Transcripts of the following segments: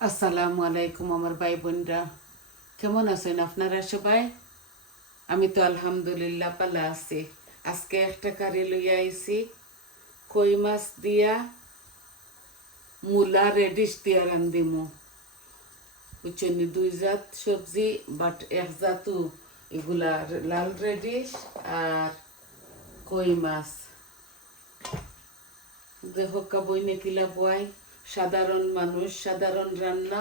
আসসালামু আলাইকুম আমার ভাই বোনরা। কেমন আছেন আপনারা সবাই? আমি তো আলহামদুলিল্লাহ পালা আছি। আজকে একটা কারি লইয়া আইছি। কই মাছ দিয়া মূলা, রেডিশ দিয়া রান্দিমু বুঝছেন, দুই জাত সবজি বাট এক জাতু এগুলা লাল রেডিশ আর কই মাছ। দেখো কাবই নেকিলা বয়। সাধারণ মানুষ, সাধারণ রান্না।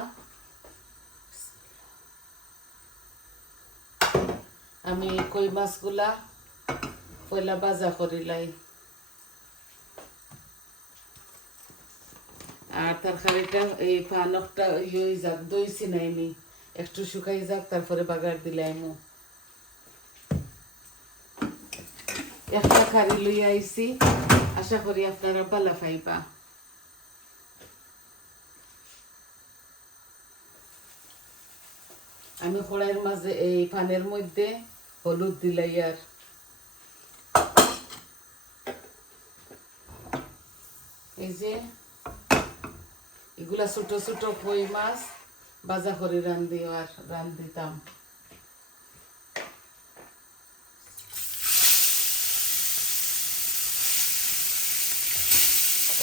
আমি কই মাছগুলা? পয়লা বাজা করিলাই আর তরকারিটা, এই পানকটা ইয়ে যাক, দই চিনাইনি একটু শুকাই যাক, তারপরে বাগার দিলাইমু একটা কারি লই আইছি। আশা করি আপনারা বালা পাইবা। আমি কড়াইয়ের মাঝে এই পানের মধ্যে হলুদ দিলাই আর। এই যে এগুলা ছোট ছোট কই মাছ বাজা করে রান্ধি আর রান্ধিতাম।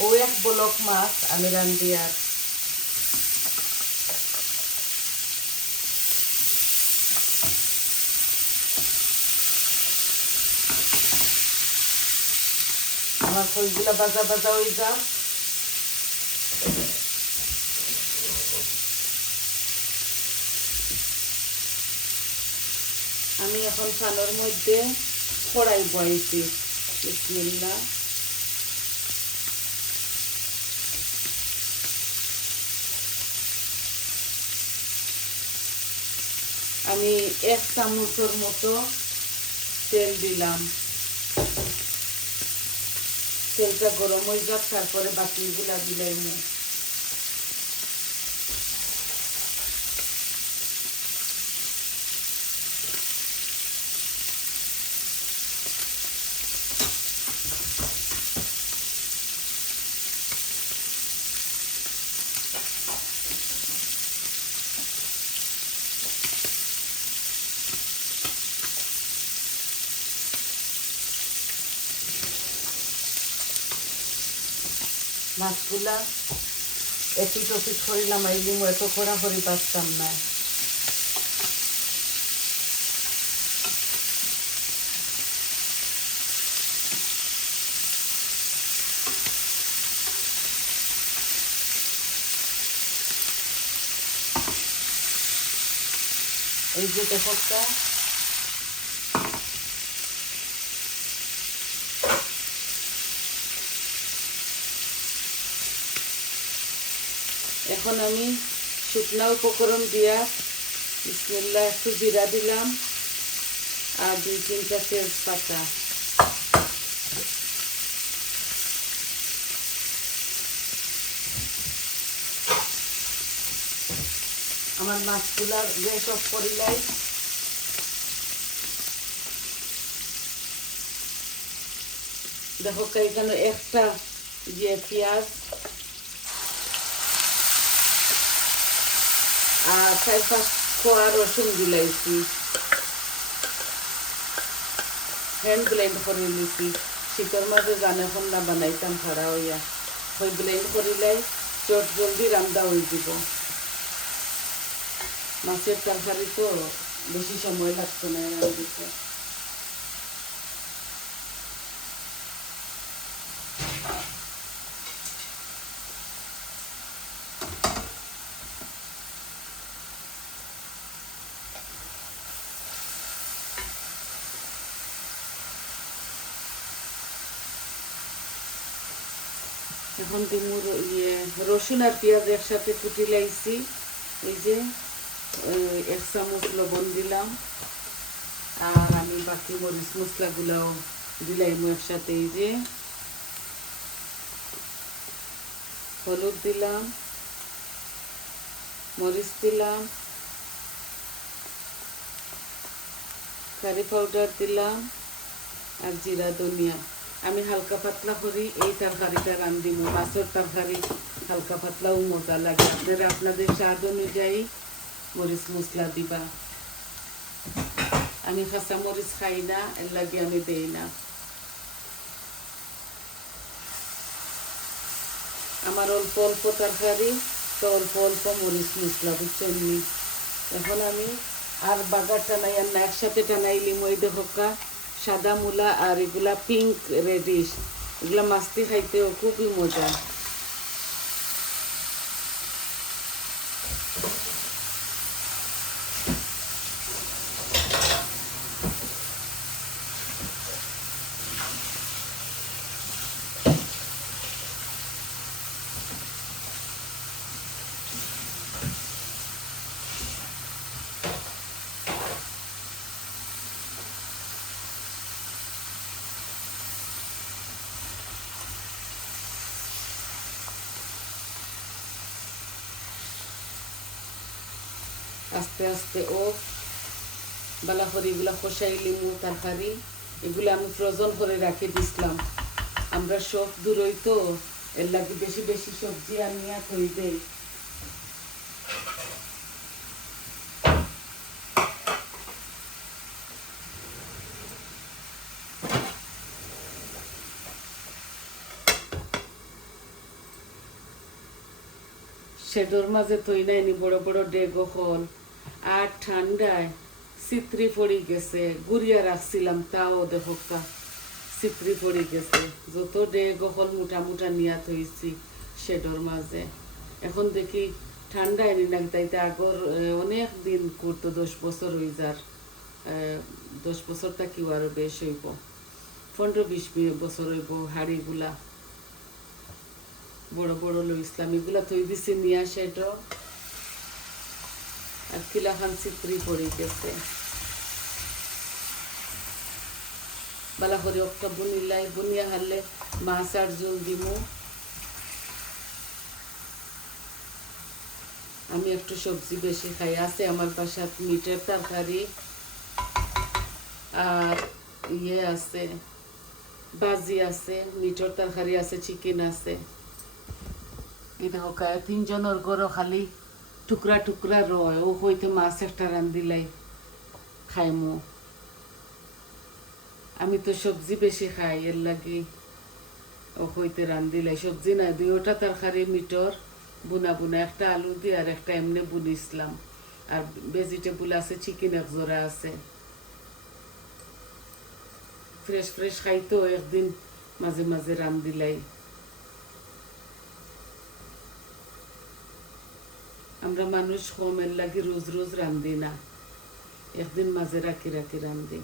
ও এক বলক মাছ আমি রান্ধি আর। কইগুলা বাজা বাজা হয়ে যাও আমি এখন ফানোর মধ্যে কড়াই বয়েছি। বিসমিল্লাহ। আমি এক চামচের মতো তেল দিলাম। তেলটা গরম হয়ে যাক তারপরে বাকিগুলা দিলাই মাছগুলা এপিট ওপিট করিলাম আইলিম এত কড়া করি পারতাম না এই যে দেখটা এখন আমি শুকনা উপকরণ দিয়া বিসমিল্লা একটু জিরা দিলাম আর দুই তিনটা তেজপাতা। আমার মাছগুলার গ্যাস অফ করিলাই দেখো এখানে একটা যে পেঁয়াজ আর চার পাঁচ কোয়া রসুন দিলাইছি হ্যান্ড করে নিছি শীতের মাঝে জানে না বানাইতাম ভাড়া হইয়া ওই ব্লেন্ড করিলে চট জলদি রান্দা হয়ে দিব মাছের তরকারি তো বেশি সময় লাগতো না রান্দিতে এখন দিমুর ইয়ে রসুন আর পেঁয়াজ একসাথে কুটি লাইছি এই যে এক চামচ লবণ দিলাম। আর আমি বাকি মরিচ মশলাগুলাও দিলাইম একসাথে, এই যে। হলুদ দিলাম, মরিচ দিলাম কারি পাউডার দিলাম, আর জিরা, ধনিয়া আমি হালকা পাতলা করি, এই তরকারিটা রান্ধিব মাছের তরকারি হালকা পাতলাও মজা লাগে। আপনারা আপনাদের স্বাদ অনুযায়ী মরিচ মশলা দিবা। আমি কাঁচা মরিচ খাই না, এর লাগে আমি দেই না। আমার অল্প অল্প তরকারি তো অল্প অল্প মরিচ মশলা বুঝছেন এখন আমি আর বাগার টানাই আর না একসাথে টানাইলি মই দেখা সাদা মূলা আর এগুলা পিঙ্ক রেডিশ এগুলা মাছটি খাইতেও খুবই মজা। আস্তে আস্তে ও বালা করে এগুলা খসাই লিমু, তরকারি, এগুলো আমি ফ্রোজন করে রাখে দিছিলাম। আমরা সব দূরই তো, এর লাগে বেশি বেশি সবজি আনিয়া থই দেই। শেডোর মাঝে থই নাই নি, বড় বড় ডেগ হল আর ঠান্ডায় চিত্রি পড়ি গেছে। গুড়িয়া রাখছিলাম, তাও দেখোকা চিত্রি পড়ি গেছে। যত ডেগ হল মোটা মোটা নিয়া থইছি শেডোর মাঝে। এখন দেখি ঠান্ডায় নি নাকি, তাইতে আগর অনেক দিন করতো, দশ বছর হই যার। দশ বছর থাকিও আরও বেশ হইব। পনেরো বিশ বছর হইব হাড়িগুলা। বড় বড় লো ইসলামিকগুলা থই দিছি নিয়া সেটা আর কিলাখান চিত্রি পড়ে গেছে। বালা করে একটা বুনিলাই বুনিয়া হারলে মাছ আর জল দিমু। আমি একটু সবজি বেশি খাই, আছে আমার বাসাত মিটের তরকারি। আর ইয়ে আছে, বাজি আছে, মিটর তরকারি আছে, চিকেন আছে। কায় তিনজনের গরো খালি। টুকরা টুকরা রয়, ও হইতে মাছ একটা রান্ধিলাই খাইমু। আমি তো সবজি বেশি খাই, এর লাগি ও হইতে রান্ধিলাই সবজি না দুইটা তরকারি, মিটর, বুনা বুনা, একটা আলু দিয়ে আর একটা এমনি বুনিছিলাম আর ভেজিটেবল আছে চিকেন এক জোড়া আছে। ফ্রেশ ফ্রেশ খাইতো, একদিন মাঝে মাঝে রান্ধিলাই আমরা মানুষ কমের লাগি রোজ রোজ রান্ধি না একদিন মাঝে রাখি রাখি রান্ধি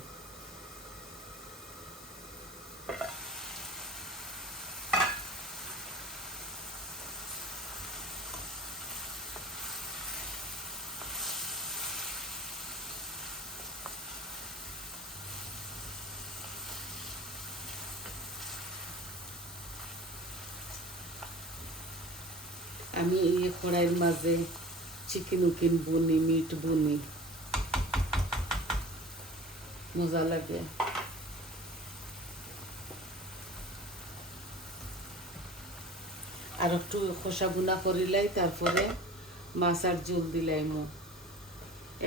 আমি এই কড়াইয়ের মাঝে চিকেন উকিন বুনি মিট বুনি মজা লাগে আর একটু খোসা বুনা করিলাই তারপরে মাছ আর জল দিলাই মো।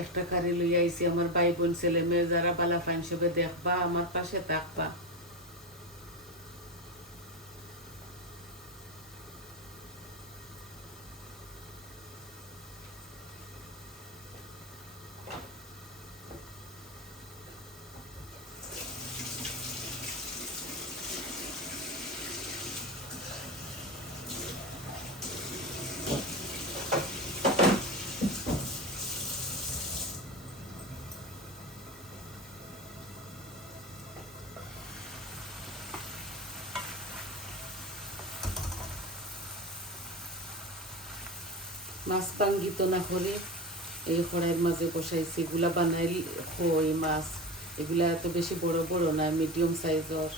একটা কারি লই আইছি, আমার ভাই বোন, ছেলে, মেয়ে, যারা বালা ফাইন সবে দেখবা, আমার পাশে থাকবা। মাছ পাঙ্গিত না করে এই কড়াইয়ের মাঝে বসাইছি, এগুলা বানাই খই, মাছ, এগুলা এত বেশি বড় বড় না মিডিয়াম সাইজর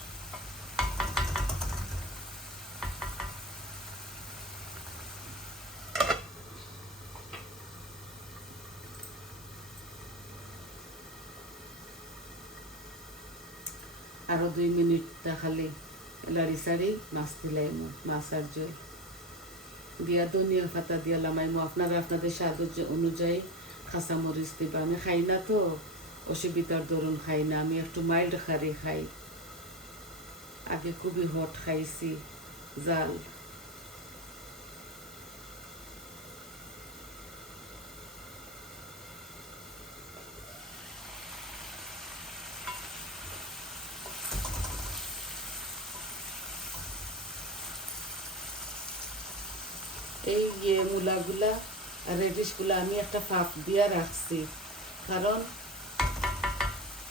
আরও দুই মিনিট দেখালে লাড়ি সারি মাছ দিলাইমু মাছ আর জল দিয়া ধনিয়া পাতা দিয়া লামাইমু আপনারা আপনাদের স্বাদ অনু- অনুযায়ী কাঁচা মরিচ দিবা। আমি খাই না তো, অসুবিধার দরুন খাই না, আমি একটু মাইল্ড খারি খাই। আগে খুবই হট খাইছি, জাল। এই মূলাগুলা, রেডিশগুলা আমি একটা পাপ দিয়া রাখছি। কারণ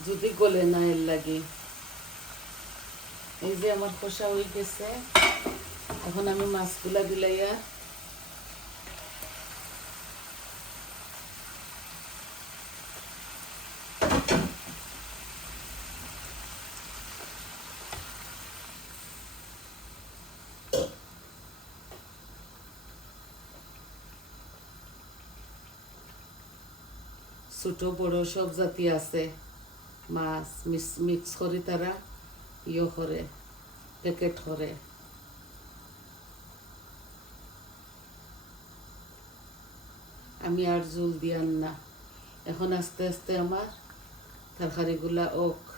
যদি গলে না এর লাগে। এই যে আমার খোসা হয়ে গেছে। এখন আমি মাছগুলা দিলাইয়া ছোট, বড় সব জাতি আছে। মাছ মিক্স মিক্স করে তারা ইয়ে করে প্যাকেট করে। আমি আর জুল দিয়ান না। এখন আস্তে আস্তে আমার তরকারিগুলা ওক।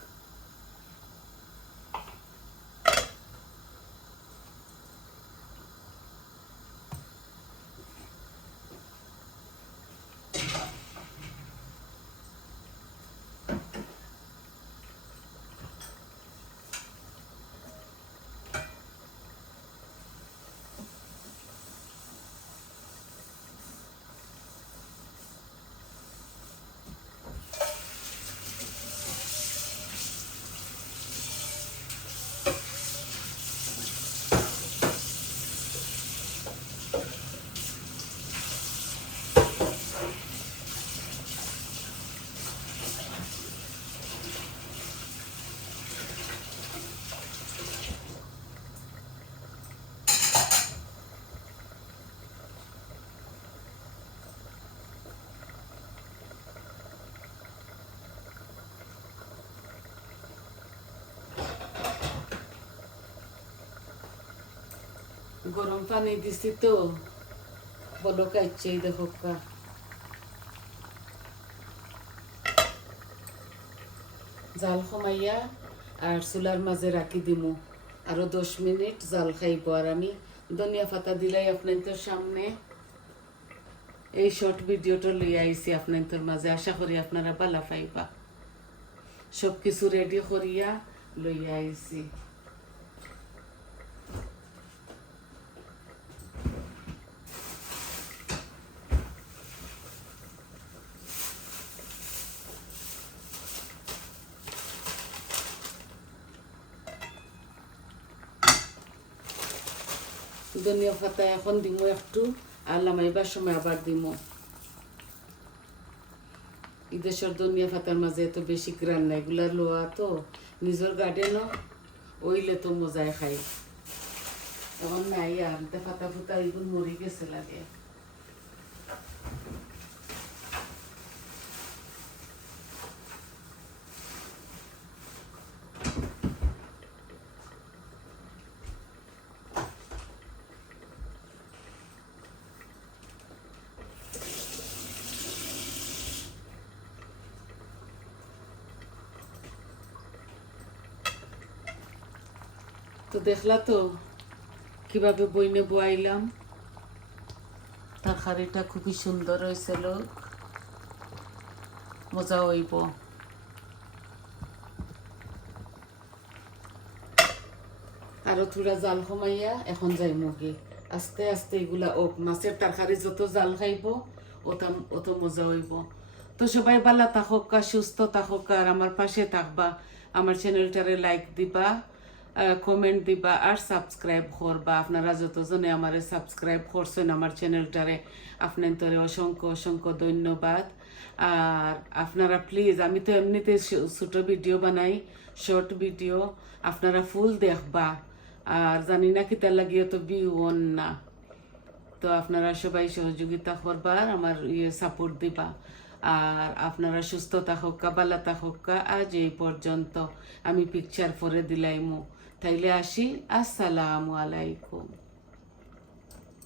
গরম পানি দিছি তো বলো কাইছে এই দেখো জাল কমাইয়া আর চুলার মাঝে রাখি দিমু। আরও দশ মিনিট জাল খাইব আর আমি। ধনিয়া পাতা দিলাই আপনাদের সামনে। এই শর্ট ভিডিওটা লইয়া আইছি আপনাদের মাঝে। আশা করি আপনারা বালা পাইবা। সব কিছু রেডি করিয়া লইয়া আইছি। ধনিয়া পাতা এখন দিব একটু আর লামাইবার সময় আবার দিব ইদেশর ধনিয়া পাতার মাঝে এত বেশি গ্রান নাই এগুলা লোয়া তো নিজের গার্ডেনও ওইলে তো মজায় খাই এখন নাই আর পাতা ফুতা এগুলো মরি গেছে লাগে তো দেখলা তো, কীভাবে বইনে বয়াইলাম। তরকারিটা খুবই সুন্দর হয়েছিল মজা হইব। আরও থোড়া জাল কমাইয়া এখন যাই মুগি আস্তে আস্তে এগুলা ওক, মাছের তরকারি যত জাল খাইব, অত অত মজা হইব। তো সবাই বালা থাকা, সুস্থ থাকা আর আমার পাশে থাকবা। আমার চ্যানেলটারে লাইক দিবা। কমেন্ট দিবা আর সাবস্ক্রাইব করবা। আপনারা যতজনে আমার সাবস্ক্রাইব করছেন, আমার চ্যানেলটারে আপনাদের অসংখ্য অসংখ্য ধন্যবাদ। আর আপনারা প্লিজ আমি তো এমনিতে ছোট ভিডিও বানাই শর্ট ভিডিও আপনারা ফুল দেখবা। আর জানি না কি তার লাগিয়ে তো ভিউ অন না। তো আপনারা সবাই সহযোগিতা করবার আমার ইয়ে সাপোর্ট দিবা। আর আপনারা সুস্থ থাকা বালা থাকা আজ এই পর্যন্ত আমি পিকচার পরে দিলাইমু। তাইলে আসি। আসসালামু আলাইকুম।